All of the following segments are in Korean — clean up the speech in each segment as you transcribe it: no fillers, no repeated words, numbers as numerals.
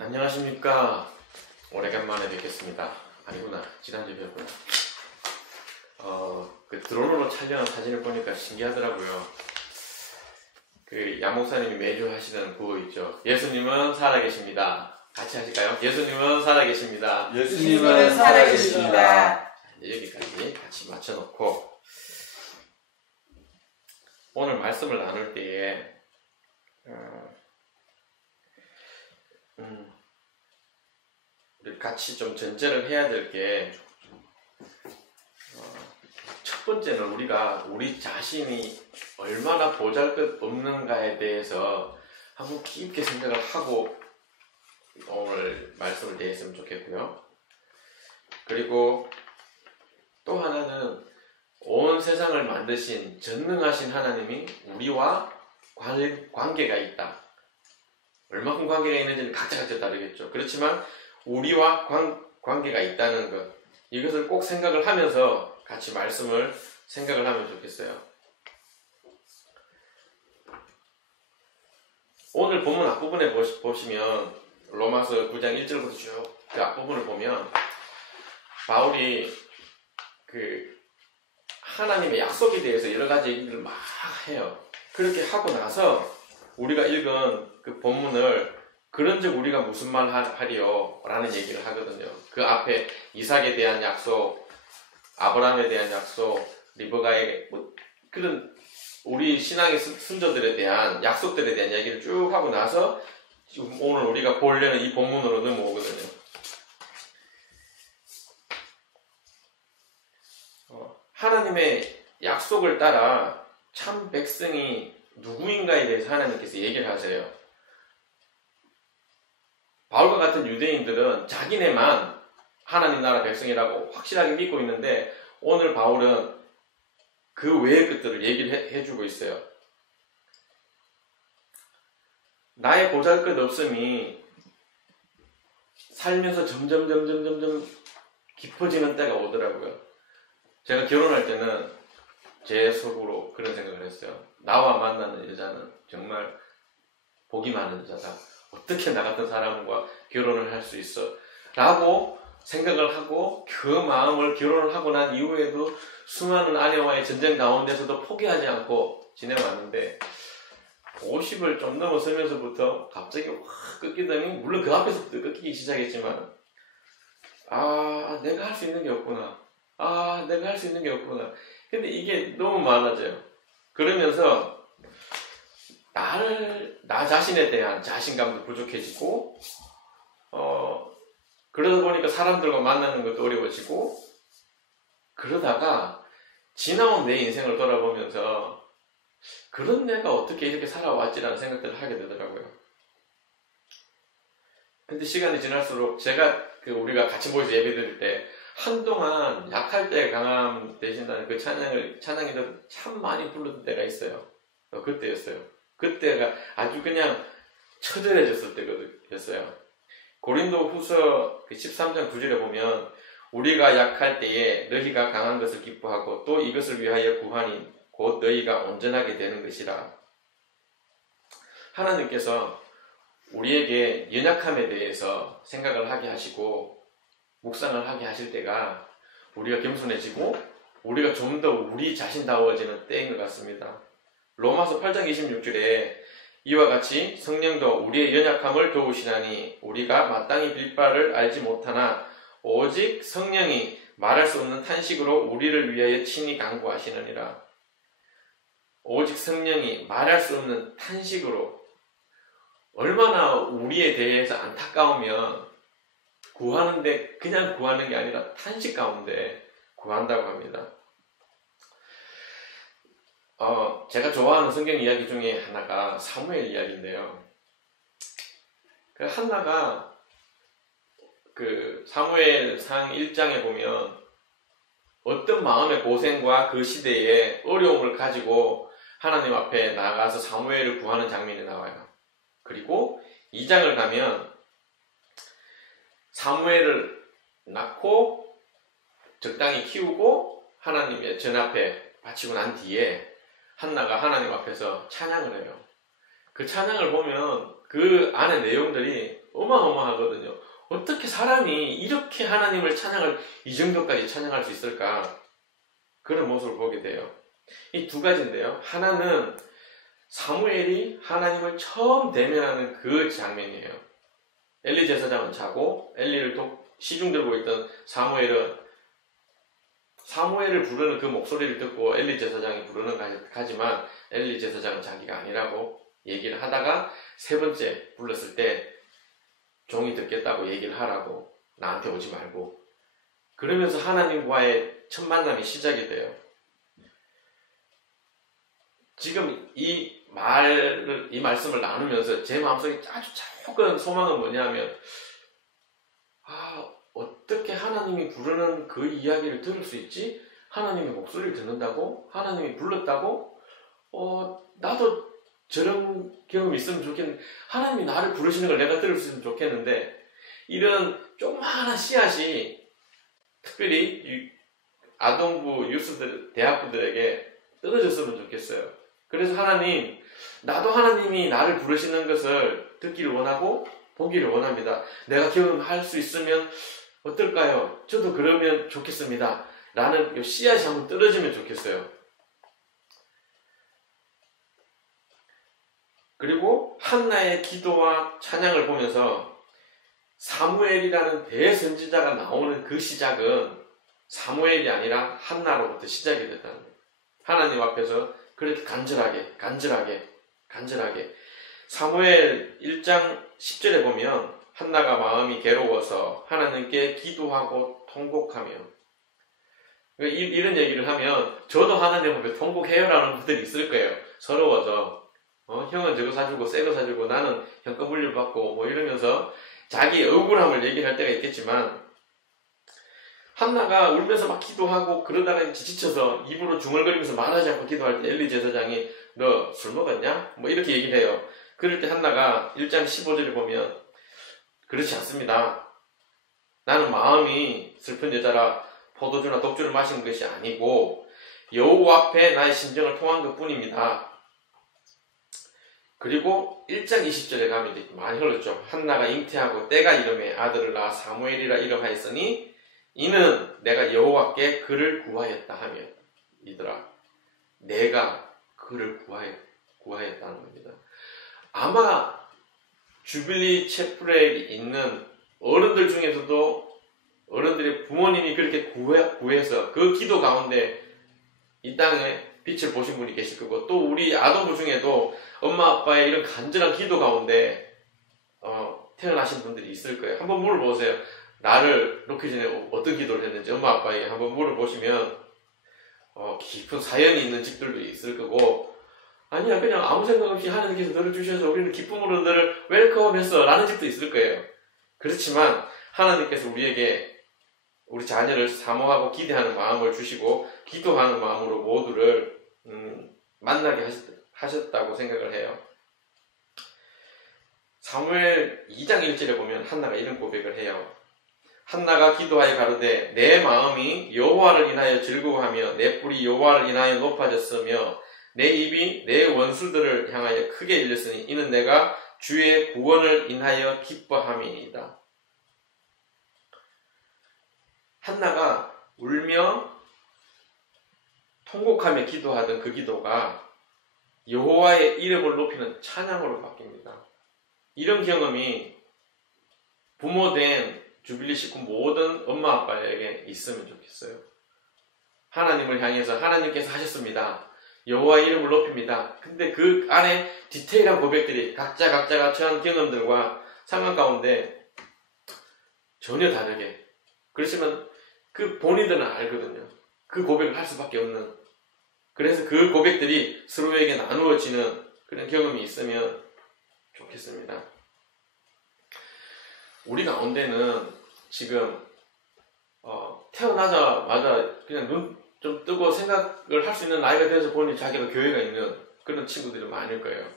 안녕하십니까. 오래간만에 뵙겠습니다. 아니구나, 지난주에 뵙구나. 그 드론으로 촬영한 사진을 보니까 신기하더라고요. 그 양목사님이 매주 하시는 그거 있죠. 예수님은 살아계십니다. 같이 하실까요? 예수님은 살아계십니다. 예수님은 살아계십니다. 여기까지 같이 맞춰놓고 오늘 말씀을 나눌 때에 우리 같이 좀 전제를 해야 될 게 첫 번째는 우리가 우리 자신이 얼마나 보잘것없는가에 대해서 한번 깊게 생각을 하고 오늘 말씀을 드렸으면 좋겠고요. 그리고 또 하나는 온 세상을 만드신 전능하신 하나님이 우리와 관계가 있다. 얼마큼 관계가 있는지는 각자 다르겠죠. 그렇지만 우리와 관계가 있다는 것, 이것을 꼭 생각을 하면서 같이 말씀을 생각을 하면 좋겠어요. 오늘 본문 앞부분에 보시면 로마서 9장 1절부터 쭉 그 앞부분을 보면 바울이 그 하나님의 약속에 대해서 여러 가지 얘기를 막 해요. 그렇게 하고 나서 우리가 읽은 그 본문을 그런즉 우리가 무슨 말 하리요? 라는 얘기를 하거든요. 그 앞에 이삭에 대한 약속, 아브라함에 대한 약속, 리브가에게 그런 우리 신앙의 순서들에 대한 약속들에 대한 얘기를 쭉 하고 나서 지금 오늘 우리가 보려는 이 본문으로 넘어오거든요. 하나님의 약속을 따라 참 백성이 누구인가에 대해서 하나님께서 얘기를 하세요. 바울과 같은 유대인들은 자기네만 하나님 나라 백성이라고 확실하게 믿고 있는데 오늘 바울은 그 외의 것들을 얘기를 해주고 있어요. 나의 보잘것없음이 살면서 점점 깊어지는 때가 오더라고요. 제가 결혼할 때는 제 속으로 그런 생각을 했어요. 나와 만나는 여자는 정말 복이 많은 여자다. 어떻게 나 같은 사람과 결혼을 할 수 있어? 라고 생각을 하고 그 마음을 결혼을 하고 난 이후에도 수많은 아내와의 전쟁 가운데서도 포기하지 않고 지내왔는데 50을 좀 넘어서면서부터 갑자기 확 끊기더니 물론 그 앞에서부터 끊기기 시작했지만 내가 할 수 있는 게 없구나. 내가 할 수 있는 게 없구나. 근데 이게 너무 많아져요. 그러면서 나 자신에 대한 자신감도 부족해지고 그러다 보니까 사람들과 만나는 것도 어려워지고 그러다가 지나온 내 인생을 돌아보면서 그런 내가 어떻게 이렇게 살아왔지라는 생각들을 하게 되더라고요. 근데 시간이 지날수록 제가 우리가 같이 모여서 예배 드릴 때 한동안 약할 때 강함 되신다는 그 찬양이들 참 많이 부르던 때가 있어요. 그때였어요. 그때가 아주 그냥 처절해졌을 때였어요. 고린도 후서 13장 9절에 보면 우리가 약할 때에 너희가 강한 것을 기뻐하고 또 이것을 위하여 구하니 곧 너희가 온전하게 되는 것이라. 하나님께서 우리에게 연약함에 대해서 생각을 하게 하시고 묵상을 하게 하실 때가 우리가 겸손해지고 우리가 좀 더 우리 자신다워지는 때인 것 같습니다. 로마서 8장 26절에 이와 같이 성령도 우리의 연약함을 도우시나니 우리가 마땅히 빌 바를 알지 못하나 오직 성령이 말할 수 없는 탄식으로 우리를 위하여 친히 간구하시느니라. 오직 성령이 말할 수 없는 탄식으로 얼마나 우리에 대해서 안타까우면 구하는데 그냥 구하는 게 아니라 탄식 가운데 구한다고 합니다. 제가 좋아하는 성경 이야기 중에 하나가 사무엘 이야기인데요. 그 한나가 그 사무엘상 1장에 보면 어떤 마음의 고생과 그 시대의 어려움을 가지고 하나님 앞에 나가서 사무엘을 구하는 장면이 나와요. 그리고 2장을 가면 사무엘을 낳고 적당히 키우고 하나님의 전 앞에 바치고 난 뒤에 한나가 하나님 앞에서 찬양을 해요. 그 찬양을 보면 그 안의 내용들이 어마어마하거든요. 어떻게 사람이 이렇게 하나님을 찬양할, 이 정도까지 찬양할 수 있을까? 그런 모습을 보게 돼요. 이 두 가지인데요. 하나는 사무엘이 하나님을 처음 대면하는 그 장면이에요. 엘리 제사장은 자고 엘리를 시중 들고 있던 사무엘을 부르는 그 목소리를 듣고 엘리 제사장이 부르는 가지만 엘리 제사장은 자기가 아니라고 얘기를 하다가 세 번째 불렀을 때 종이 듣겠다고 얘기를 하라고, 나한테 오지 말고. 그러면서 하나님과의 첫 만남이 시작이 돼요. 지금 이 말씀을 나누면서 제 마음속에 아주 작은 소망은 뭐냐면, 어떻게 하나님이 부르는 그 이야기를 들을 수 있지? 하나님의 목소리를 듣는다고? 하나님이 불렀다고? 나도 저런 경험이 있으면 좋겠는데, 하나님이 나를 부르시는 걸 내가 들을 수 있으면 좋겠는데, 이런 조그마한 씨앗이 특별히 아동부, 유스들, 대학부들에게 떨어졌으면 좋겠어요. 그래서 나도 하나님이 나를 부르시는 것을 듣기를 원하고 보기를 원합니다. 내가 경험할 수 있으면 어떨까요? 저도 그러면 좋겠습니다. 라는 이 씨앗이 한번 떨어지면 좋겠어요. 그리고 한나의 기도와 찬양을 보면서 사무엘이라는 대선지자가 나오는 그 시작은 사무엘이 아니라 한나로부터 시작이 됐다는 거예요. 하나님 앞에서 그렇게 간절하게 사무엘 1장 10절에 보면 한나가 마음이 괴로워서 하나님께 기도하고 통곡하며, 이런 얘기를 하면 저도 하나님 앞에 통곡해요라는 분들이 있을 거예요. 서러워서 형은 저거 사주고 새 거 사주고 나는 형껏 물려받고 뭐 이러면서 자기 억울함을 얘기할 때가 있겠지만, 한나가 울면서 막 기도하고 그러다가 지쳐서 입으로 중얼거리면서 말하지 않고 기도할 때 엘리 제사장이 너 술 먹었냐? 뭐 이렇게 얘기를 해요. 그럴 때 한나가 1장 15절에 보면 그렇지 않습니다. 나는 마음이 슬픈 여자라 포도주나 독주를 마시는 것이 아니고 여호와 앞에 나의 심정을 통한 것뿐입니다. 그리고 1장 20절에 가면 이제 많이 흘렀죠. 한나가 잉태하고 때가 이름에 아들을 낳아 사무엘이라 이름하였으니 이는 내가 여호와께 그를 구하였다 하며, 이들아 내가 그를 구하였다는 겁니다. 아마 주빌리 채플에 있는 어른들 중에서도 어른들의 부모님이 그렇게 구해서 그 기도 가운데 이 땅에 빛을 보신 분이 계실 거고, 또 우리 아동부 중에도 엄마 아빠의 이런 간절한 기도 가운데 태어나신 분들이 있을 거예요. 한번 물어보세요. 나를 놓기 전에 어떤 기도를 했는지 엄마 아빠에게 한번 물어보시면 깊은 사연이 있는 집들도 있을 거고, 아니야 그냥 아무 생각 없이 하나님께서 너를 주셔서 우리는 기쁨으로 너를 웰컴했어 라는 집도 있을 거예요. 그렇지만 하나님께서 우리에게 우리 자녀를 사모하고 기대하는 마음을 주시고 기도하는 마음으로 모두를 만나게 하셨다고 생각을 해요. 사무엘 2장 1절에 보면 한나가 이런 고백을 해요. 한나가 기도하여 가로되 내 마음이 여호와를 인하여 즐거워하며 내 뿔이 여호와를 인하여 높아졌으며 내 입이 내 원수들을 향하여 크게 일렸으니 이는 내가 주의 구원을 인하여 기뻐함이니이다. 한나가 울며 통곡하며 기도하던 그 기도가 여호와의 이름을 높이는 찬양으로 바뀝니다. 이런 경험이 부모된 주빌리 식구 모든 엄마 아빠에게 있으면 좋겠어요. 하나님을 향해서 하나님께서 하셨습니다. 여호와의 이름을 높입니다. 근데 그 안에 디테일한 고백들이 각자가 처한 경험들과 상황 가운데 전혀 다르게, 그렇지만 그 본인들은 알거든요. 그 고백을 할 수밖에 없는, 그래서 그 고백들이 서로에게 나누어지는 그런 경험이 있으면 좋겠습니다. 우리 가운데는 지금 태어나자마자 그냥 눈 좀 뜨고 생각을 할 수 있는 나이가 돼서 보니 자기가 교회가 있는 그런 친구들이 많을 거예요.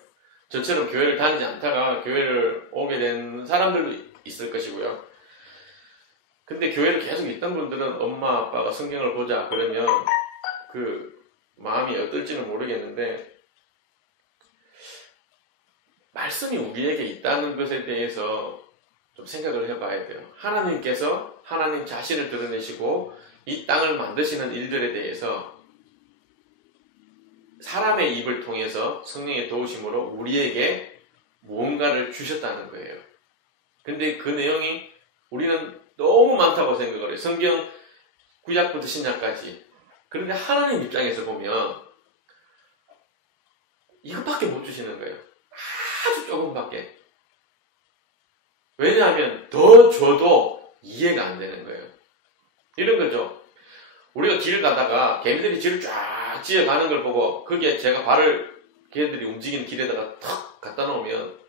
저처럼 교회를 다니지 않다가 교회를 오게 된 사람들도 있을 것이고요. 근데 교회를 계속 있던 분들은 엄마 아빠가 성경을 보자 그러면 그 마음이 어떨지는 모르겠는데, 말씀이 우리에게 있다는 것에 대해서 좀 생각을 해봐야 돼요. 하나님께서 하나님 자신을 드러내시고 이 땅을 만드시는 일들에 대해서 사람의 입을 통해서 성령의 도우심으로 우리에게 무언가를 주셨다는 거예요. 근데 그 내용이 우리는 너무 많다고 생각을 해요. 성경 구약부터 신약까지. 그런데 하나님 입장에서 보면 이것밖에 못 주시는 거예요. 아주 조금밖에. 왜냐하면 더 줘도 이해가 안 되는 거예요. 이런 거죠. 우리가 길을 가다가 개미들이 길을 쫙 지어가는 걸 보고 거기에 제가 발을 걔들이 움직이는 길에다가 탁 갖다 놓으면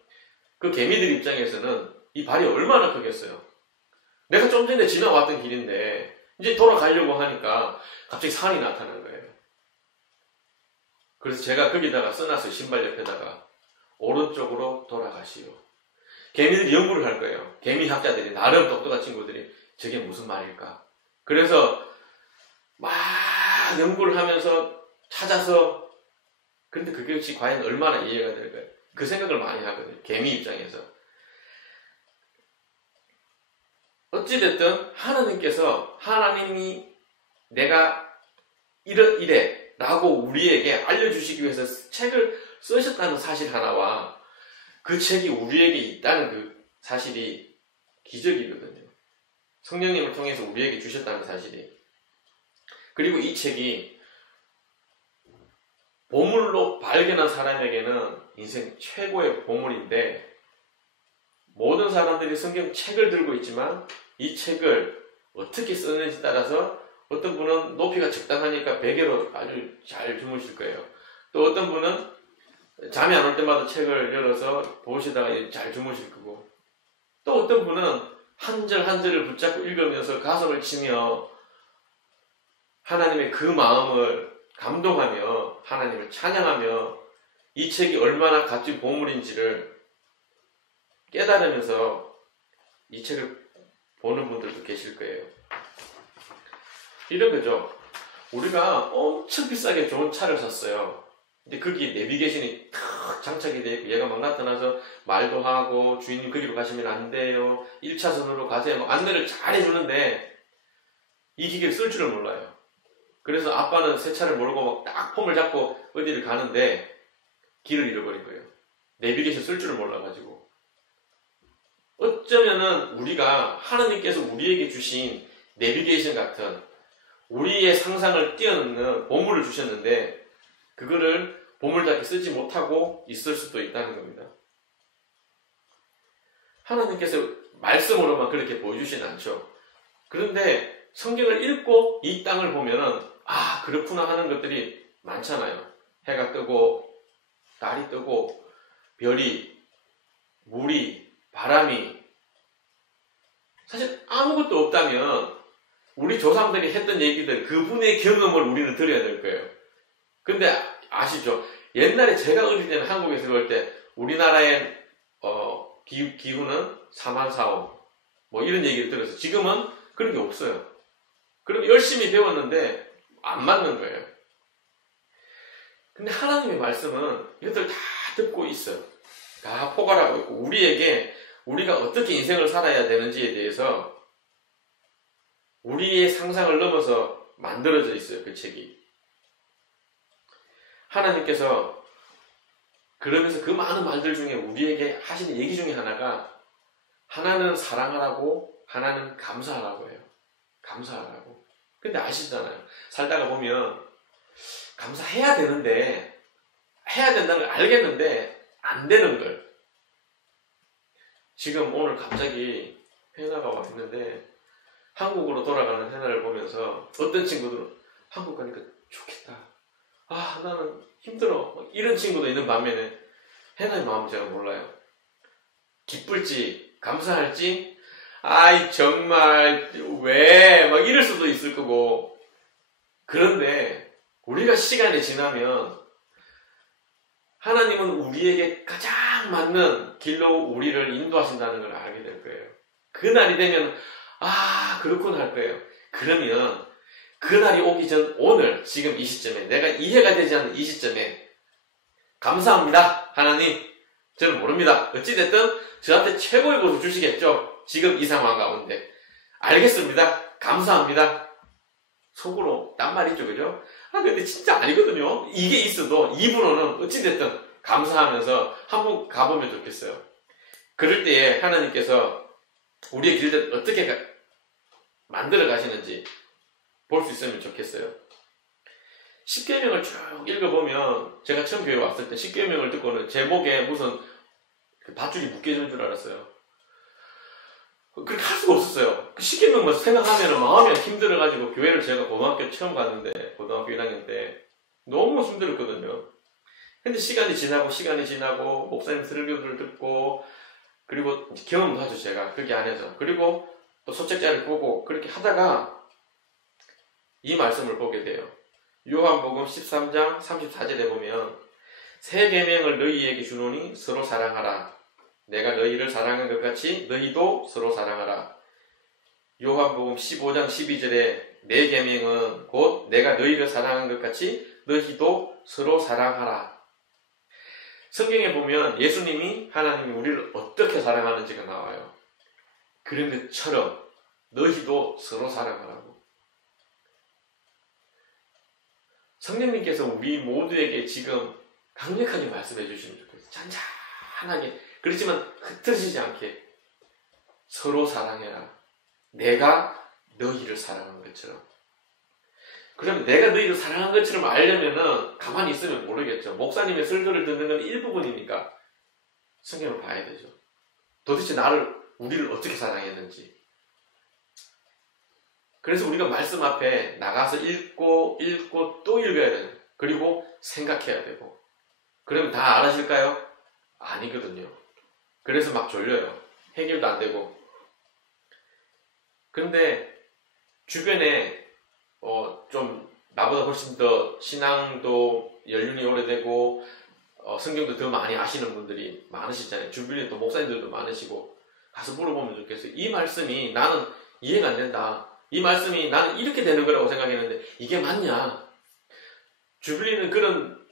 그 개미들 입장에서는 이 발이 얼마나 크겠어요. 내가 좀 전에 지나왔던 길인데 이제 돌아가려고 하니까 갑자기 산이 나타나는 거예요. 그래서 제가 거기다가 써놨어요. 신발 옆에다가 오른쪽으로 돌아가시오. 개미들이 연구를 할 거예요. 개미학자들이 나름 똑똑한 친구들이 저게 무슨 말일까. 그래서 막 연구를 하면서 찾아서 그런데 그것이 과연 얼마나 이해가 될까요? 그 생각을 많이 하거든요. 개미 입장에서. 어찌됐든 하나님께서 하나님이 내가 이래 라고 우리에게 알려주시기 위해서 책을 쓰셨다는 사실 하나와 그 책이 우리에게 있다는 그 사실이 기적이거든요. 성령님을 통해서 우리에게 주셨다는 사실이. 그리고 이 책이 보물로 발견한 사람에게는 인생 최고의 보물인데 모든 사람들이 성경 책을 들고 있지만 이 책을 어떻게 썼는지 따라서 어떤 분은 높이가 적당하니까 베개로 아주 잘 주무실 거예요. 또 어떤 분은 잠이 안 올 때마다 책을 열어서 보시다가 잘 주무실 거고 또 어떤 분은 한 절 한 절을 붙잡고 읽으면서 가슴을 치며 하나님의 그 마음을 감동하며 하나님을 찬양하며 이 책이 얼마나 값진 보물인지를 깨달으면서 이 책을 보는 분들도 계실 거예요. 이런 거죠. 우리가 엄청 비싸게 좋은 차를 샀어요. 근데 거기에 내비게이션이 탁 장착이 되어 있고 얘가 막 나타나서 말도 하고 주인님 거기로 가시면 안 돼요. 1차선으로 가세요. 뭐 안내를 잘 해주는데 이 기계를 쓸 줄을 몰라요. 그래서 아빠는 새 차를 모르고 막 딱 폼을 잡고 어디를 가는데 길을 잃어버린 거예요. 내비게이션 쓸 줄을 몰라가지고. 어쩌면은 우리가 하나님께서 우리에게 주신 내비게이션 같은 우리의 상상을 뛰어넘는 보물을 주셨는데 그거를 보물답게 쓰지 못하고 있을 수도 있다는 겁니다. 하나님께서 말씀으로만 그렇게 보여주시진 않죠. 그런데 성경을 읽고 이 땅을 보면은 아 그렇구나 하는 것들이 많잖아요. 해가 뜨고 달이 뜨고 별이 물이 바람이 사실 아무것도 없다면 우리 조상들이 했던 얘기들 그분의 경험을 우리는 들어야 될 거예요. 근데 아시죠? 옛날에 제가 어릴 때는 한국에서 볼 때 우리나라의 기후는 사만사오 뭐 이런 얘기를 들어서 지금은 그런 게 없어요. 그럼 열심히 배웠는데 안 맞는 거예요. 근데 하나님의 말씀은 이것들 다 듣고 있어요. 다 포괄하고 있고 우리에게 우리가 어떻게 인생을 살아야 되는지에 대해서 우리의 상상을 넘어서 만들어져 있어요. 그 책이. 하나님께서 그러면서 그 많은 말들 중에 우리에게 하시는 얘기 중에 하나가 하나는 사랑하라고 하나는 감사하라고 해요. 감사하라고. 근데 아시잖아요. 살다가 보면 감사해야 되는데 해야 된다는 걸 알겠는데 안 되는 걸. 지금 오늘 갑자기 해나가 와 있는데 한국으로 돌아가는 해나를 보면서 어떤 친구들은 한국 가니까 좋겠다. 아 나는 힘들어. 이런 친구도 있는 반면에 해나의 마음을 제가 몰라요. 기쁠지 감사할지 아이 정말 왜 막 이럴 수도 있을 거고 그런데 우리가 시간이 지나면 하나님은 우리에게 가장 맞는 길로 우리를 인도하신다는 걸 알게 될 거예요. 그날이 되면 아 그렇구나 할 거예요. 그러면 그날이 오기 전 오늘 지금 이 시점에 내가 이해가 되지 않는 이 시점에 감사합니다. 하나님 저는 모릅니다. 어찌됐든 저한테 최고의 것을 주시겠죠. 지금 이 상황 가운데. 알겠습니다. 감사합니다. 속으로 딴 말이죠, 그죠? 근데 진짜 아니거든요. 이게 있어도 입으로는 어찌됐든 감사하면서 한번 가보면 좋겠어요. 그럴 때에 하나님께서 우리의 길을 어떻게 만들어 가시는지 볼 수 있으면 좋겠어요. 십계명을 쭉 읽어보면 제가 처음 교회 왔을 때 십계명을 듣고는 제 목에 무슨 밧줄이 묶여있는 줄 알았어요. 그렇게 할 수가 없었어요. 십계명만 생각하면 마음이 힘들어가지고 교회를 제가 고등학교 처음 갔는데 고등학교 1학년 때 너무 힘들었거든요. 근데 시간이 지나고 목사님 설교를 듣고 그리고 경험도 하죠 제가 그렇게 안해서. 그리고 또 소책자를 보고 그렇게 하다가 이 말씀을 보게 돼요. 요한복음 13장 34절에 보면 새 계명을 너희에게 주노니 서로 사랑하라. 내가 너희를 사랑한 것 같이 너희도 서로 사랑하라. 요한복음 15장 12절에 내 계명은 곧 내가 너희를 사랑한 것 같이 너희도 서로 사랑하라. 성경에 보면 예수님이 하나님이 우리를 어떻게 사랑하는지가 나와요. 그런 것처럼 너희도 서로 사랑하라고. 성령님께서 우리 모두에게 지금 강력하게 말씀해 주시면 좋겠어요. 잔잔하게. 그렇지만 흩어지지 않게 서로 사랑해라. 내가 너희를 사랑한 것처럼. 그럼 내가 너희를 사랑한 것처럼 알려면은 가만히 있으면 모르겠죠. 목사님의 설교를 듣는 건 일부분이니까 성경을 봐야 되죠. 도대체 우리를 어떻게 사랑했는지. 그래서 우리가 말씀 앞에 나가서 읽고 또 읽어야 돼요. 그리고 생각해야 되고. 그러면 다 알아질까요? 아니거든요. 그래서 막 졸려요. 해결도 안 되고. 그런데 주변에 좀 나보다 훨씬 더 신앙도 연륜이 오래되고 성경도 더 많이 아시는 분들이 많으시잖아요. 주변에 또 목사님들도 많으시고 가서 물어보면 좋겠어요. 이 말씀이 나는 이해가 안 된다. 이 말씀이 나는 이렇게 되는 거라고 생각했는데 이게 맞냐? 주빌리는 그런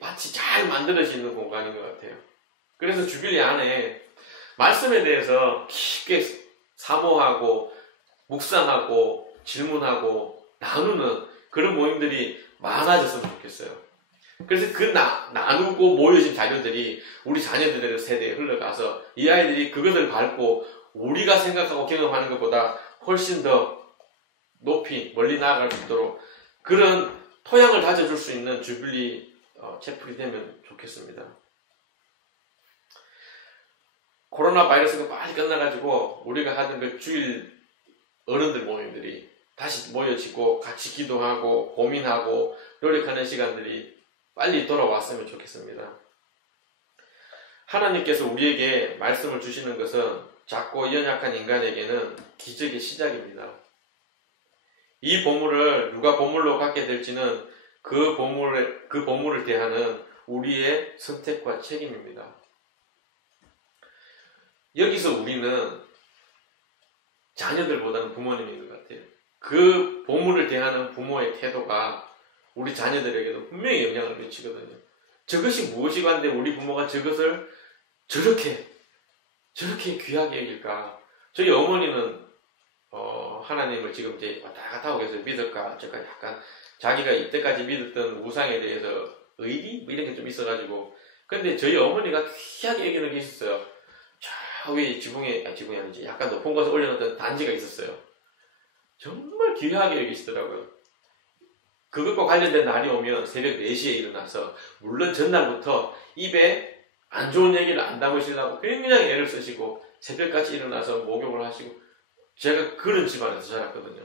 밭이 잘 만들어져 있는 공간인 것 같아요. 그래서 주빌리 안에 말씀에 대해서 깊게 사모하고 묵상하고 질문하고 나누는 그런 모임들이 많아졌으면 좋겠어요. 그래서 그 나누고 모여진 자료들이 우리 자녀들의 세대에 흘러가서 이 아이들이 그것을 밟고 우리가 생각하고 경험하는 것보다 훨씬 더 높이 멀리 나아갈 수 있도록 그런 토양을 다져줄 수 있는 주빌리 채플이 되면 좋겠습니다. 코로나 바이러스가 빨리 끝나가지고 우리가 하던 그 주일 어른들 모임들이 다시 모여지고 같이 기도하고 고민하고 노력하는 시간들이 빨리 돌아왔으면 좋겠습니다. 하나님께서 우리에게 말씀을 주시는 것은 작고 연약한 인간에게는 기적의 시작입니다. 이 보물을 누가 보물로 갖게 될지는 그 보물을 대하는 우리의 선택과 책임입니다. 여기서 우리는 자녀들보다는 부모님인 것 같아요. 그 보물을 대하는 부모의 태도가 우리 자녀들에게도 분명히 영향을 미치거든요. 저것이 무엇이간데 우리 부모가 저것을 저렇게 귀하게 여길까? 저희 어머니는 하나님을 지금 이제 왔다 갔다 하고 계세요. 믿을까? 저까 약간 자기가 이때까지 믿었던 우상에 대해서 의리? 뭐 이런 게 좀 있어가지고. 근데 저희 어머니가 귀하게 여기는 게 있었어요. 저 위에 지붕이 아니지. 약간 높은 곳에 올려놓던 단지가 있었어요. 정말 귀하게 여기시더라고요. 그것과 관련된 날이 오면 새벽 4시에 일어나서 물론 전날부터 입에 안 좋은 얘기를 안 담으시려고 굉장히 애를 쓰시고 새벽까지 일어나서 목욕을 하시고 제가 그런 집안에서 자랐거든요.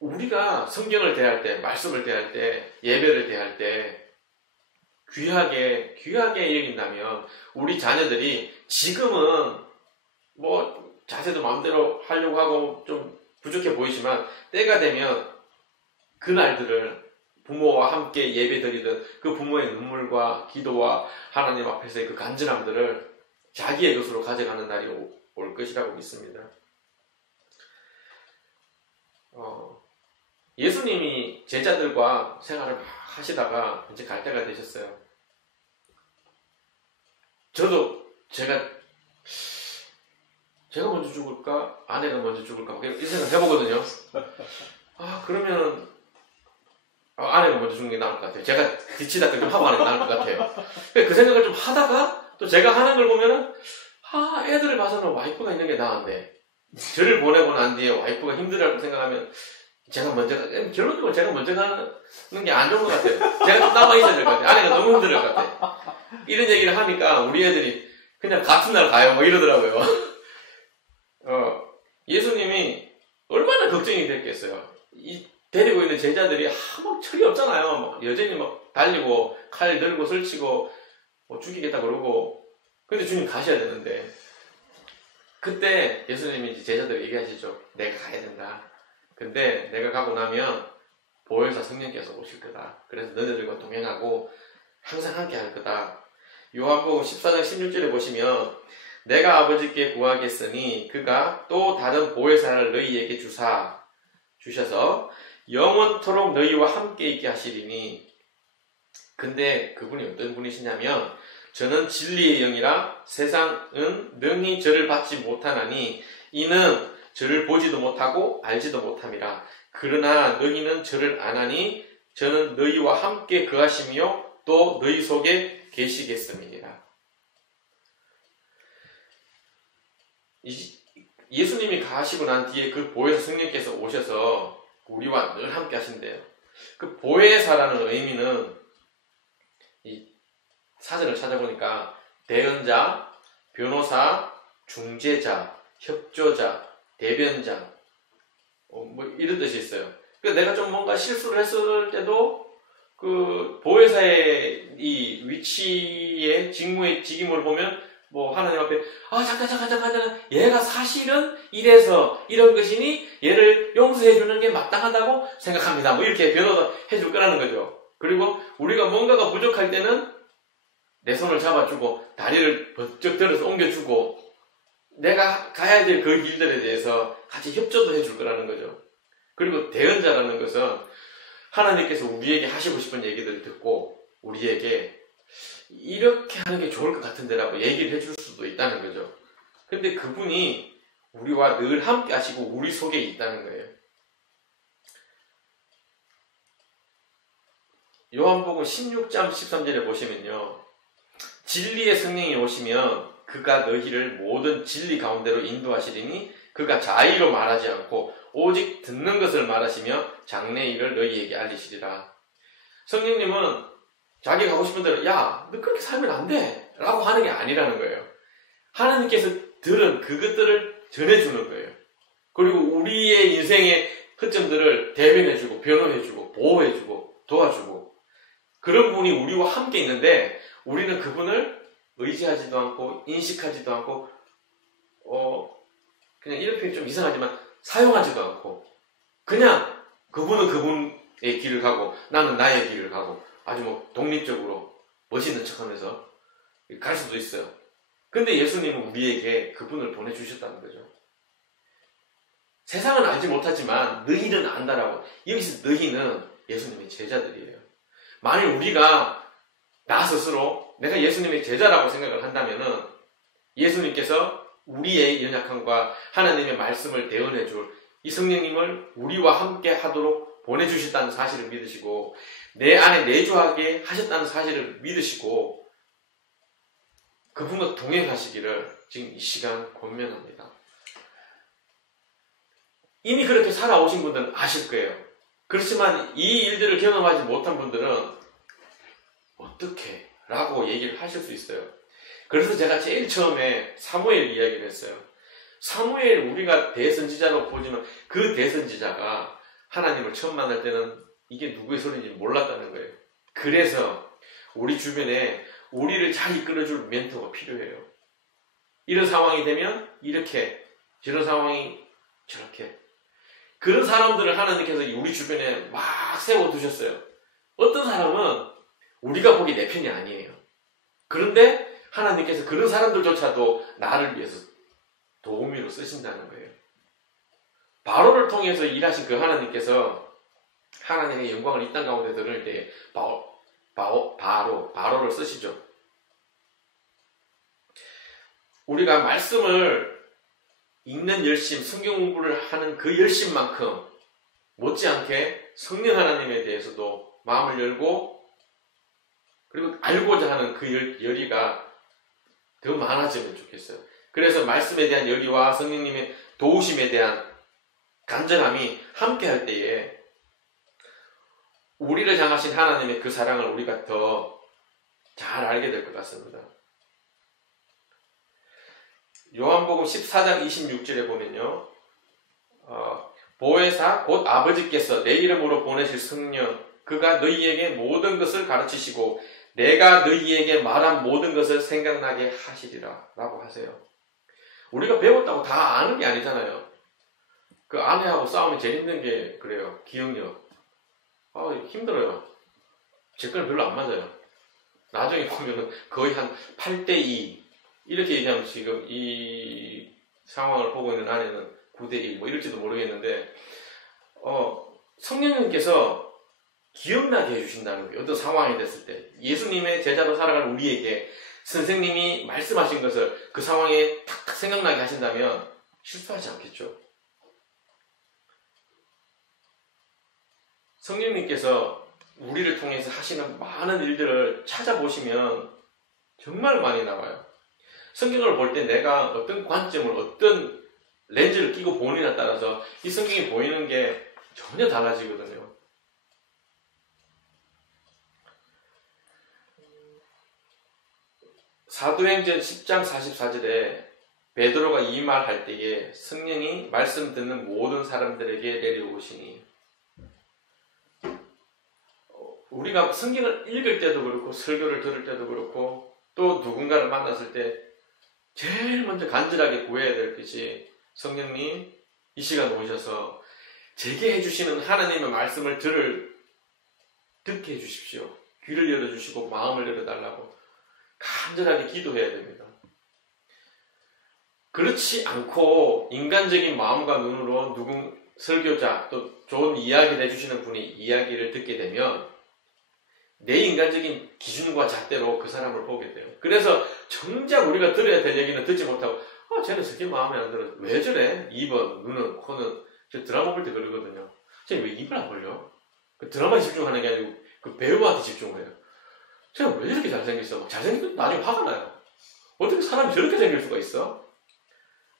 우리가 성경을 대할 때, 말씀을 대할 때, 예배를 대할 때 귀하게 여긴다면 우리 자녀들이 지금은 뭐 자세도 마음대로 하려고 하고 좀 부족해 보이지만 때가 되면 그 날들을 부모와 함께 예배 드리던 그 부모의 눈물과 기도와 하나님 앞에서의 그 간절함들을 자기의 것으로 가져가는 날이 올 것이라고 믿습니다. 예수님이 제자들과 생활을 막 하시다가 이제 갈 때가 되셨어요. 저도 제가 먼저 죽을까? 아내가 먼저 죽을까? 이 생각 해보거든요. 그러면 아내가 먼저 죽는 게 나을 것 같아요. 제가 뒤치다가 좀 하고 하는 게 나을 것 같아요. 그 생각을 좀 하다가 또 제가 하는 걸 보면은 애들을 봐서는 와이프가 있는 게 나은데 저를 보내고 난 뒤에 와이프가 힘들다고 생각하면 결론적으로 제가 먼저 가는 게 안 좋은 것 같아요. 제가 좀 남아있어야 될 것 같아요. 아내가 너무 힘들 것 같아요. 이런 얘기를 하니까 우리 애들이 그냥 같은 날 가요. 뭐 이러더라고요. 예수님이 얼마나 걱정이 됐겠어요. 데리고 있는 제자들이 막 철이 없잖아요. 막 여전히 막 달리고 칼 들고 설치고 뭐 죽이겠다 그러고. 근데 주님 가셔야 되는데 그때 예수님이 이제 제자들 얘기하시죠. 내가 가야 된다. 근데 내가 가고 나면 보혜사 성령께서 오실 거다. 그래서 너희들과 동행하고 항상 함께 할 거다. 요한복음 14장 16절에 보시면 내가 아버지께 구하겠으니 그가 또 다른 보혜사를 너희에게 주셔서 영원토록 너희와 함께 있게 하시리니. 근데 그분이 어떤 분이시냐면 저는 진리의 영이라 세상은 능히 저를 받지 못하나니 이는 저를 보지도 못하고 알지도 못함이라. 그러나 너희는 저를 아나니 저는 너희와 함께 거하시며 또 너희 속에 계시겠음이니라. 예수님이 가시고 난 뒤에 그 보혜사 성령께서 오셔서 우리와 늘 함께 하신대요. 그 보혜사라는 의미는 이 사전을 찾아보니까 대언자, 변호사, 중재자, 협조자, 대변자 뭐 이런 뜻이 있어요. 그러니까 내가 좀 뭔가 실수를 했을 때도 그 보혜사의 이 위치의 직무의 직임을 보면 뭐 하나님 앞에 잠깐 얘가 사실은 이래서 이런 것이니 얘를 용서해 주는 게 마땅하다고 생각합니다. 뭐 이렇게 변호도 해줄 거라는 거죠. 그리고 우리가 뭔가가 부족할 때는 내 손을 잡아주고 다리를 번쩍 들어서 옮겨주고 내가 가야 될 그 길들에 대해서 같이 협조도 해줄 거라는 거죠. 그리고 대언자라는 것은 하나님께서 우리에게 하시고 싶은 얘기들을 듣고 우리에게 이렇게 하는 게 좋을 것 같은데라고 얘기를 해줄 수도 있다는 거죠. 근데 그분이 우리와 늘 함께 하시고 우리 속에 있다는 거예요. 요한복음 16장 13절에 보시면요. 진리의 성령이 오시면 그가 너희를 모든 진리 가운데로 인도하시리니 그가 자의로 말하지 않고 오직 듣는 것을 말하시며 장래 일을 너희에게 알리시리라. 성령님은 자기가 하고 싶은 대로 야, 너 그렇게 살면 안 돼 라고 하는 게 아니라는 거예요. 하나님께서 들은 그것들을 전해주는 거예요. 그리고 우리의 인생의 허점들을 대변해주고 변호해주고 보호해주고 도와주고 그런 분이 우리와 함께 있는데 우리는 그분을 의지하지도 않고 인식하지도 않고 그냥 이런 표현이 좀 이상하지만 사용하지도 않고 그냥 그분은 그분의 길을 가고 나는 나의 길을 가고 아주 뭐 독립적으로 멋있는 척하면서 갈 수도 있어요. 근데 예수님은 우리에게 그분을 보내주셨다는 거죠. 세상은 알지 못하지만 너희는 안다라고. 여기서 너희는 예수님의 제자들이에요. 만일 우리가 나 스스로 내가 예수님의 제자라고 생각을 한다면은 예수님께서 우리의 연약함과 하나님의 말씀을 대언해줄 이 성령님을 우리와 함께 하도록 보내주셨다는 사실을 믿으시고 내 안에 내주하게 하셨다는 사실을 믿으시고 그분과 동행하시기를 지금 이 시간 권면합니다. 이미 그렇게 살아오신 분들은 아실 거예요. 그렇지만 이 일들을 경험하지 못한 분들은 어떻게? 라고 얘기를 하실 수 있어요. 그래서 제가 제일 처음에 사무엘 이야기를 했어요. 사무엘 우리가 대선지자로 보지만 그 대선지자가 하나님을 처음 만날 때는 이게 누구의 소리인지 몰랐다는 거예요. 그래서 우리 주변에 우리를 잘 이끌어줄 멘토가 필요해요. 이런 상황이 되면 이렇게, 저런 상황이 저렇게. 그런 사람들을 하나님께서 우리 주변에 막 세워두셨어요. 어떤 사람은 우리가 보기 내 편이 아니에요. 그런데 하나님께서 그런 사람들조차도 나를 위해서 도우미로 쓰신다는 거예요. 바로를 통해서 일하신 그 하나님께서 하나님의 영광을 이 땅 가운데 드러낼 때 바로를 쓰시죠. 우리가 말씀을 읽는 열심, 성경 공부를 하는 그 열심만큼 못지않게 성령 하나님에 대해서도 마음을 열고 그리고 알고자 하는 그 열의가 더 많아지면 좋겠어요. 그래서 말씀에 대한 열의와 성령님의 도우심에 대한 간절함이 함께 할 때에 우리를 향하신 하나님의 그 사랑을 우리가 더 잘 알게 될 것 같습니다. 요한복음 14장 26절에 보면요. 보혜사 곧 아버지께서 내 이름으로 보내실 성령 그가 너희에게 모든 것을 가르치시고 내가 너희에게 말한 모든 것을 생각나게 하시리라 라고 하세요. 우리가 배웠다고 다 아는 게 아니잖아요. 그 아내하고 싸우면 제일 힘든 게 그래요. 기억력. 힘들어요. 제 거는 별로 안 맞아요. 나중에 보면은 거의 한 8대2 이렇게 얘기하면 지금 이 상황을 보고 있는 아내는 9대1 뭐 이럴지도 모르겠는데 성령님께서 기억나게 해주신다는 거예요. 어떤 상황이 됐을 때 예수님의 제자로 살아가는 우리에게 선생님이 말씀하신 것을 그 상황에 탁 생각나게 하신다면 실수하지 않겠죠. 성령님께서 우리를 통해서 하시는 많은 일들을 찾아보시면 정말 많이 나와요. 성경을 볼 때 내가 어떤 관점을 어떤 렌즈를 끼고 보느냐에 따라서 이 성경이 보이는 게 전혀 달라지거든요. 사도행전 10장 44절에 베드로가 이 말 할 때에 성령이 말씀 듣는 모든 사람들에게 내려오시니 우리가 성경을 읽을 때도 그렇고 설교를 들을 때도 그렇고 또 누군가를 만났을 때 제일 먼저 간절하게 구해야 될 것이 성령님 이 시간 오셔서 제게 해주시는 하나님의 말씀을 듣게 해주십시오. 귀를 열어주시고 마음을 열어달라고 간절하게 기도해야 됩니다. 그렇지 않고 인간적인 마음과 눈으로 누군 설교자 또 좋은 이야기를 해주시는 분이 이야기를 듣게 되면 내 인간적인 기준과 잣대로 그 사람을 보게 돼요. 그래서 정작 우리가 들어야 될 얘기는 듣지 못하고 쟤는 저게 마음에 안 들어. 왜 저래? 입은, 눈은, 코는. 저 드라마 볼 때 그러거든요. 쟤 왜 입을 안 벌려? 그 드라마에 집중하는 게 아니고 그 배우한테 집중을 해요. 쟤는 왜 저렇게 잘생겼어? 잘생기면 나중에 화가 나요. 어떻게 사람이 저렇게 생길 수가 있어?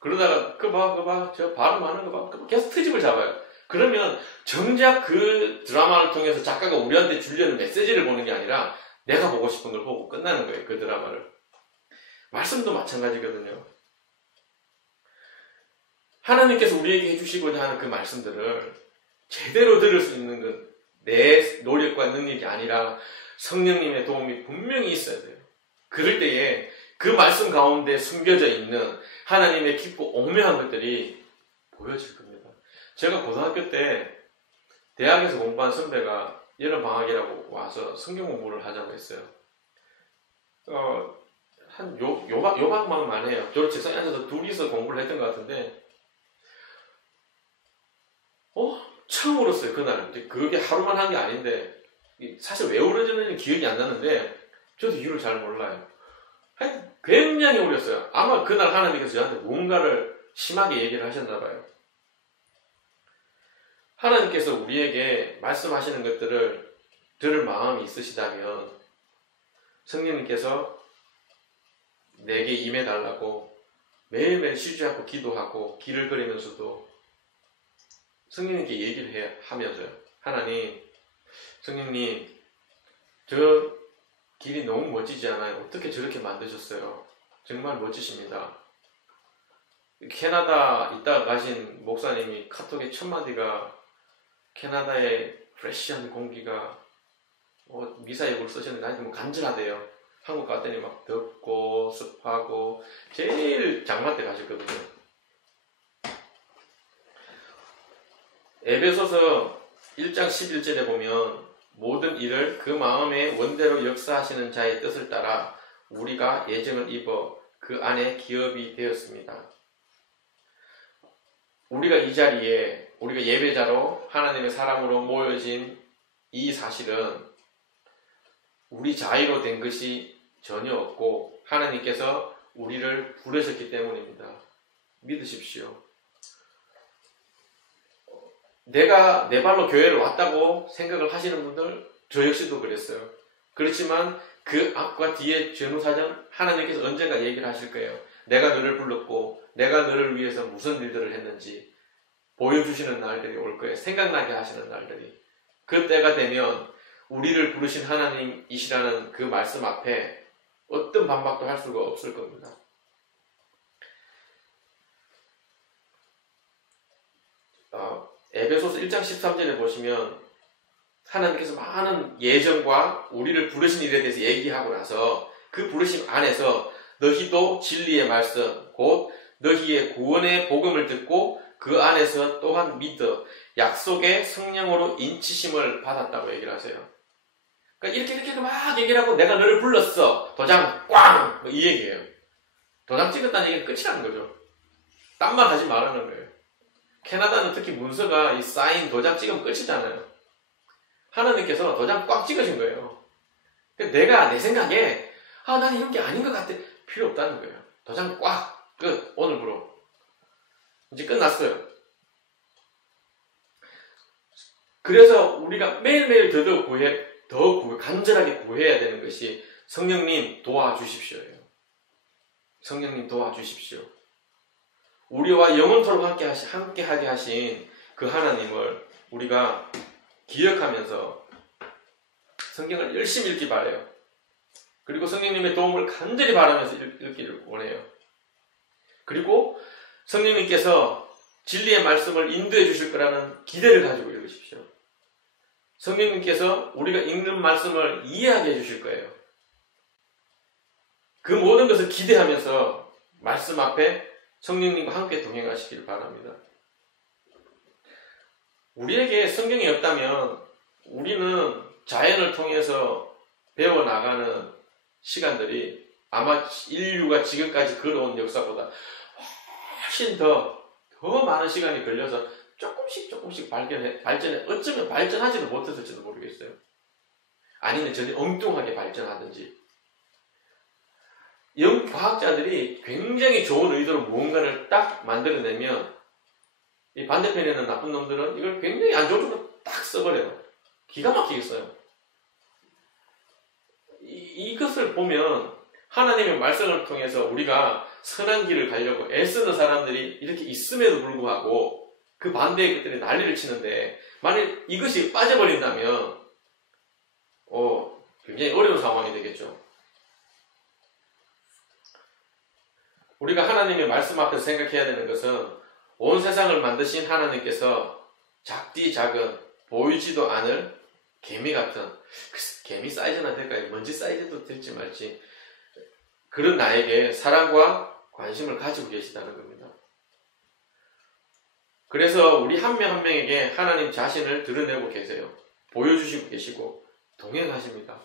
그러다가 그거 봐, 저 발음하는 거 봐. 계속 트집을 잡아요. 그러면 정작 그 드라마를 통해서 작가가 우리한테 주려는 메시지를 보는 게 아니라 내가 보고 싶은 걸 보고 끝나는 거예요. 그 드라마를. 말씀도 마찬가지거든요. 하나님께서 우리에게 해주시고자 하는 그 말씀들을 제대로 들을 수 있는 건 내 노력과 능력이 아니라 성령님의 도움이 분명히 있어야 돼요. 그럴 때에 그 말씀 가운데 숨겨져 있는 하나님의 깊고 오묘한 것들이 보여질 겁니다. 제가 고등학교 때 대학에서 공부한 선배가 여름방학이라고 와서 성경 공부를 하자고 했어요. 한 요방만 해요. 졸업식에 앉아서 둘이서 공부를 했던 것 같은데 처음 울었어요. 그날. 그게 하루만 한 게 아닌데 사실 왜 울어졌는지 기억이 안 나는데 저도 이유를 잘 몰라요. 굉장히 울었어요. 아마 그날 하나님께서 저한테 무언가를 심하게 얘기를 하셨나 봐요. 하나님께서 우리에게 말씀하시는 것들을 들을 마음이 있으시다면 성령님께서 내게 임해달라고 매일매일 쉬지 않고 기도하고 길을 걸으면서도 성령님께 얘기를 하면서요. 하나님, 성령님, 저 길이 너무 멋지지 않아요? 어떻게 저렇게 만드셨어요? 정말 멋지십니다. 캐나다 있다가 가신 목사님이 카톡에 첫 마디가 캐나다의 프레시한 공기가 미사역을 쓰시는데 나한테 간절하대요. 한국 갔더니 막 덥고 습하고 제일 장마 때 가셨거든요. 에베소서 1장 11절에 보면 모든 일을 그 마음의 원대로 역사하시는 자의 뜻을 따라 우리가 예정을 입어 그 안에 기업이 되었습니다. 우리가 이 자리에 우리가 예배자로 하나님의 사람으로 모여진 이 사실은 우리 자의로 된 것이 전혀 없고 하나님께서 우리를 부르셨기 때문입니다. 믿으십시오. 내가 내 발로 교회를 왔다고 생각을 하시는 분들, 저 역시도 그랬어요. 그렇지만 그 앞과 뒤에 전후사정 하나님께서 언젠가 얘기를 하실 거예요. 내가 너를 불렀고 내가 너를 위해서 무슨 일들을 했는지 보여주시는 날들이 올 거예요. 생각나게 하시는 날들이. 그때가 되면 우리를 부르신 하나님이시라는 그 말씀 앞에 어떤 반박도 할 수가 없을 겁니다. 에베소서 1장 13절에 보시면 하나님께서 많은 예정과 우리를 부르신 일에 대해서 얘기하고 나서 그 부르심 안에서 너희도 진리의 말씀 곧 너희의 구원의 복음을 듣고 그 안에서 또한 믿어 약속의 성령으로 인치심을 받았다고 얘기를 하세요. 그러니까 이렇게 막 얘기를 하고 내가 너를 불렀어. 도장 꽝! 이 얘기예요. 도장 찍었다는 얘기는 끝이라는 거죠. 딴 말 하지 말라는 거예요. 캐나다는 특히 문서가 이 사인 도장 찍으면 끝이잖아요. 하나님께서 도장 꽉 찍으신 거예요. 내가 내 생각에 나는 이런 게 아닌 것 같아. 필요 없다는 거예요. 도장 꽉! 끝! 오늘부로. 이제 끝났어요. 그래서 우리가 매일매일 더 간절하게 구해야 되는 것이 성령님 도와주십시오예요. 성령님 도와주십시오. 우리와 영원토록 함께하게 하신 그 하나님을 우리가 기억하면서 성경을 열심히 읽기 바라요. 그리고 성령님의 도움을 간절히 바라면서 읽기를 원해요. 그리고 성령님께서 진리의 말씀을 인도해 주실 거라는 기대를 가지고 읽으십시오. 성령님께서 우리가 읽는 말씀을 이해하게 해주실 거예요. 그 모든 것을 기대하면서 말씀 앞에 성령님과 함께 동행하시길 바랍니다. 우리에게 성경이 없다면 우리는 자연을 통해서 배워나가는 시간들이 아마 인류가 지금까지 걸어온 역사보다 훨씬 더 많은 시간이 걸려서 조금씩 발전해 어쩌면 발전하지도 못했을지도 모르겠어요. 아니면 전혀 엉뚱하게 발전하든지. 과학자들이 굉장히 좋은 의도로 무언가를 딱 만들어내면 이 반대편에 있는 나쁜 놈들은 이걸 굉장히 안 좋은 쪽으로 딱 써버려요. 기가 막히게 써요. 이것을 보면 하나님의 말씀을 통해서 우리가 선한 길을 가려고 애쓰는 사람들이 이렇게 있음에도 불구하고 그 반대의 것들이 난리를 치는데 만약 이것이 빠져버린다면 굉장히 어려운 상황이 되겠죠. 우리가 하나님의 말씀 앞에서 생각해야 되는 것은 온 세상을 만드신 하나님께서 작디 작은 보이지도 않을 개미 같은 개미 사이즈나 될까요? 먼지 사이즈도 될지 말지 그런 나에게 사랑과 관심을 가지고 계시다는 겁니다. 그래서 우리 한 명 한 명에게 하나님 자신을 드러내고 계세요. 보여주시고 계시고 동행하십니다.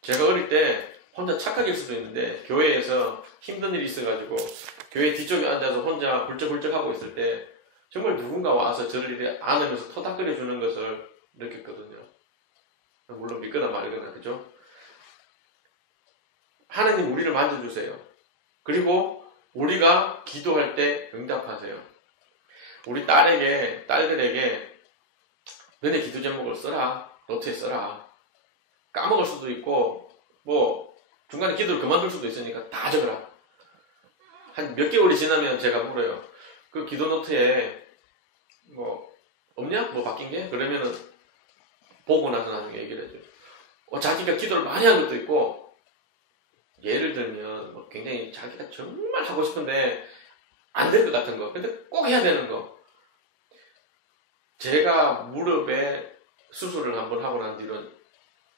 제가 어릴 때 혼자 착각일 수도 있는데 교회에서 힘든 일이 있어가지고 교회 뒤쪽에 앉아서 혼자 굴쩍굴쩍 하고 있을 때 정말 누군가 와서 저를 이렇게 안으면서 토닥거려 주는 것을 느꼈거든요. 물론 믿거나 말거나 그죠? 하나님 우리를 만져주세요. 그리고 우리가 기도할 때 응답하세요. 우리 딸들에게 너네 기도 제목을 써라. 노트에 써라. 까먹을 수도 있고 중간에 기도를 그만둘 수도 있으니까 다 적어라. 한 몇 개월이 지나면 제가 물어요. 그 기도 노트에 없냐? 바뀐 게? 그러면은 보고 나서 나중에 얘기를 해줘요. 자기가 기도를 많이 한 것도 있고 예를 들면 굉장히 자기가 정말 하고 싶은데 안 될 것 같은 거 근데 꼭 해야 되는 거 제가 무릎에 수술을 한번 하고 난 뒤로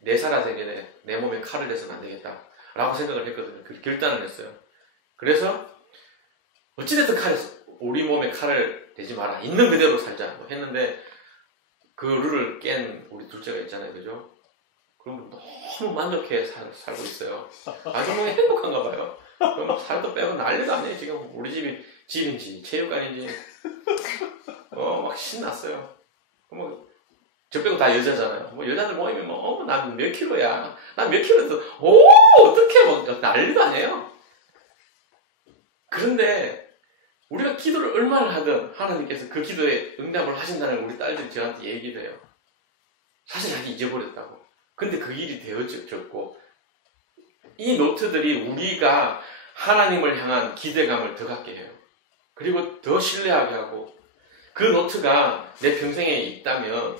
4살 되게 내 몸에 칼을 대서는 안 되겠다 라고 생각을 했거든요. 그 결단을 했어요. 그래서 어찌됐든 우리 몸에 칼을 대지 마라. 있는 그대로 살자 했는데 그 룰을 깬 우리 둘째가 있잖아요. 그죠? 그럼 너무 만족해 살고 있어요. 아주 너무 행복한가 봐요. 그럼 살도 빼고 난리도 안 해요. 지금 우리 집인지 체육관인지 막 신났어요. 저 빼고 다 여자잖아요. 여자들 모이면 난 몇 킬로야. 난 몇 킬로에서 어떡해 난리도 안 해요. 그런데 우리가 기도를 얼마나 하든 하나님께서 그 기도에 응답을 하신다는 걸 우리 딸들이 저한테 얘기를 해요. 사실 자기 잊어버렸다고. 근데 그 일이 되어졌고, 이 노트들이 우리가 하나님을 향한 기대감을 더 갖게 해요. 그리고 더 신뢰하게 하고, 그 노트가 내 평생에 있다면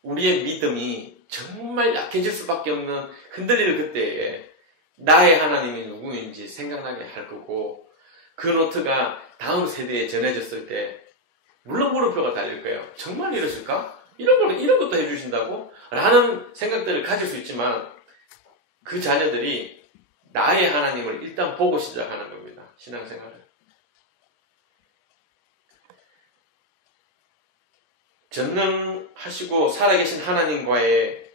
우리의 믿음이 정말 약해질 수밖에 없는 흔들리는 그때에 나의 하나님이 누구인지 생각나게 할 거고, 그 노트가 다음 세대에 전해졌을 때 물론 물음표가 달릴 거예요. 정말 이러실까? 이런 것도 해주신다고? 라는 생각들을 가질 수 있지만 그 자녀들이 나의 하나님을 일단 보고 시작하는 겁니다. 신앙생활을. 전능하시고 살아계신 하나님과의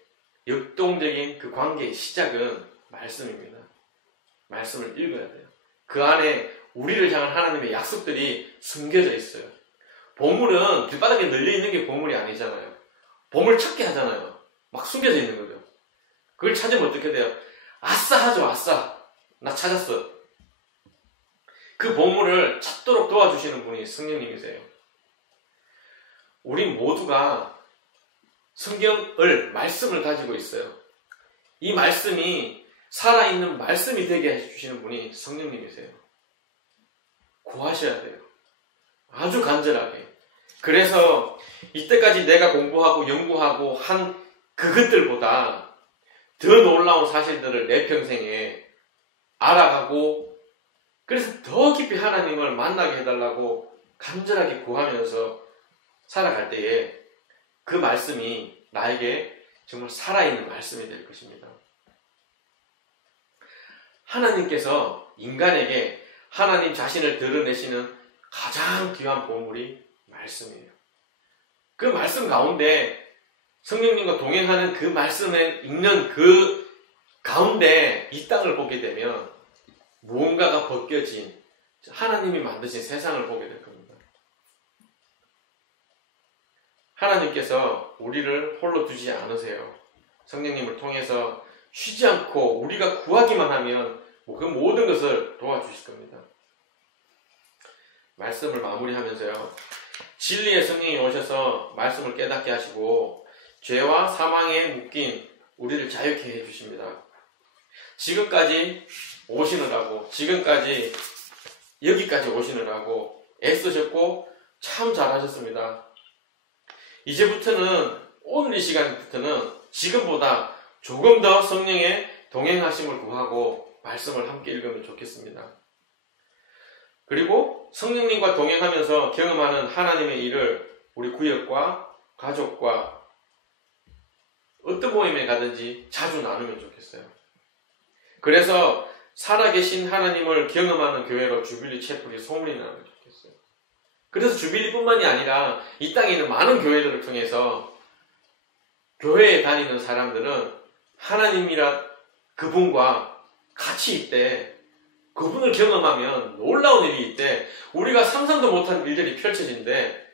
역동적인 그 관계의 시작은 말씀입니다. 말씀을 읽어야 돼요. 그 안에 우리를 향한 하나님의 약속들이 숨겨져 있어요. 보물은 길바닥에 널려있는 게 보물이 아니잖아요. 보물 찾게 하잖아요. 막 숨겨져 있는 거죠. 그걸 찾으면 어떻게 돼요? 아싸 하죠. 아싸. 나 찾았어. 그 보물을 찾도록 도와주시는 분이 성령님이세요. 우리 모두가 성경을, 말씀을 가지고 있어요. 이 말씀이 살아있는 말씀이 되게 해주시는 분이 성령님이세요. 구하셔야 돼요. 아주 간절하게. 그래서 이때까지 내가 공부하고 연구하고 한 그것들보다 더 놀라운 사실들을 내 평생에 알아가고, 그래서 더 깊이 하나님을 만나게 해달라고 간절하게 구하면서 살아갈 때에 그 말씀이 나에게 정말 살아있는 말씀이 될 것입니다. 하나님께서 인간에게 하나님 자신을 드러내시는 가장 귀한 보물이 말씀이에요. 그 말씀 가운데 성령님과 동행하는 그 말씀을 읽는 그 가운데 이 땅을 보게 되면 무언가가 벗겨진 하나님이 만드신 세상을 보게 될 겁니다. 하나님께서 우리를 홀로 두지 않으세요. 성령님을 통해서 쉬지 않고 우리가 구하기만 하면 그 모든 것을 도와주실 겁니다. 말씀을 마무리하면서요. 진리의 성령이 오셔서 말씀을 깨닫게 하시고 죄와 사망에 묶인 우리를 자유케 해주십니다. 지금까지 오시느라고, 지금까지 여기까지 오시느라고 애쓰셨고 참 잘하셨습니다. 이제부터는, 오늘 이 시간부터는 지금보다 조금 더 성령의 동행하심을 구하고 말씀을 함께 읽으면 좋겠습니다. 그리고 성령님과 동행하면서 경험하는 하나님의 일을 우리 구역과 가족과 어떤 모임에 가든지 자주 나누면 좋겠어요. 그래서 살아계신 하나님을 경험하는 교회로 주빌리 채플이 소문이 나면 좋겠어요. 그래서 주빌리뿐만이 아니라 이 땅에 있는 많은 교회들을 통해서 교회에 다니는 사람들은 하나님이라 그분과 같이 있대. 그분을 경험하면 놀라운 일이 있대. 우리가 상상도 못한 일들이 펼쳐진대.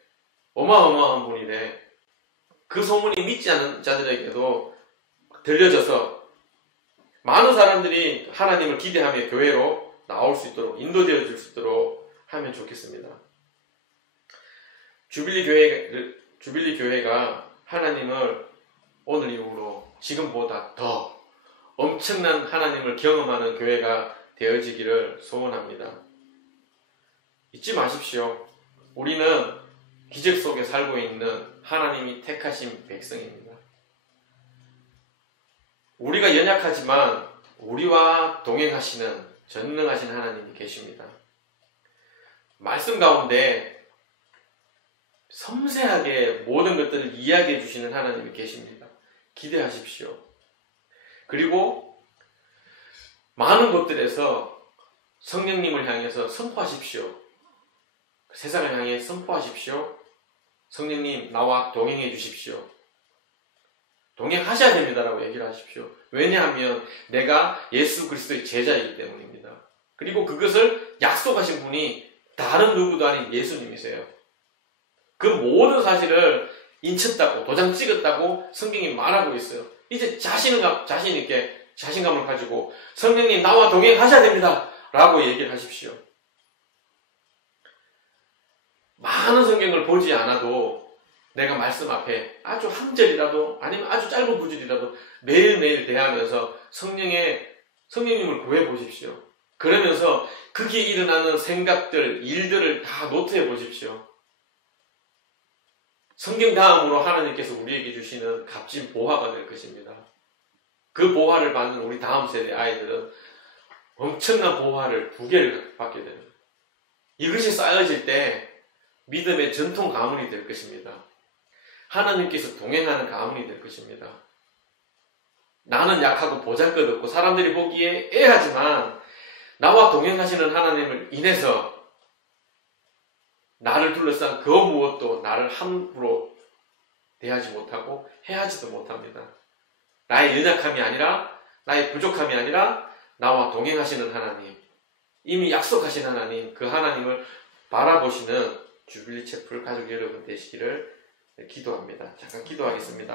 어마어마한 분이래. 그 소문이 믿지 않는 자들에게도 들려져서 많은 사람들이 하나님을 기대하며 교회로 나올 수 있도록, 인도되어 줄 수 있도록 하면 좋겠습니다. 주빌리 교회가 하나님을 오늘 이후로 지금보다 더 엄청난 하나님을 경험하는 교회가 되어지기를 소원합니다. 잊지 마십시오. 우리는 기적 속에 살고 있는 하나님이 택하신 백성입니다. 우리가 연약하지만 우리와 동행하시는 전능하신 하나님이 계십니다. 말씀 가운데 섬세하게 모든 것들을 이야기해 주시는 하나님이 계십니다. 기대하십시오. 그리고 많은 곳들에서 성령님을 향해서 선포하십시오. 세상을 향해 선포하십시오. 성령님, 나와 동행해 주십시오. 동행하셔야 됩니다라고 얘기를 하십시오. 왜냐하면 내가 예수 그리스도의 제자이기 때문입니다. 그리고 그것을 약속하신 분이 다른 누구도 아닌 예수님이세요. 그 모든 사실을 인쳤다고, 도장 찍었다고 성경이 말하고 있어요. 이제 자신 있게 자신감을 가지고 성령님 나와 동행하셔야 됩니다. 라고 얘기를 하십시오. 많은 성경을 보지 않아도 내가 말씀 앞에 아주 한 절이라도 아니면 아주 짧은 구절이라도 매일매일 대하면서 성령님을 구해 보십시오. 그러면서 거기에 일어나는 생각들, 일들을 다 노트해 보십시오. 성경 다음으로 하나님께서 우리에게 주시는 값진 보화가 될 것입니다. 그 보화를 받는 우리 다음 세대 아이들은 엄청난 보화를 2개를 받게 됩니다. 이것이 쌓여질 때 믿음의 전통 가문이 될 것입니다. 하나님께서 동행하는 가문이 될 것입니다. 나는 약하고 보잘것없고 사람들이 보기에 애하지만 나와 동행하시는 하나님을 인해서 나를 둘러싼 그 무엇도 나를 함부로 대하지 못하고 해하지도 못합니다. 나의 연약함이 아니라 나의 부족함이 아니라 나와 동행하시는 하나님, 이미 약속하신 하나님, 그 하나님을 바라보시는 주빌리 채플 가족 여러분 되시기를 기도합니다. 잠깐 기도하겠습니다.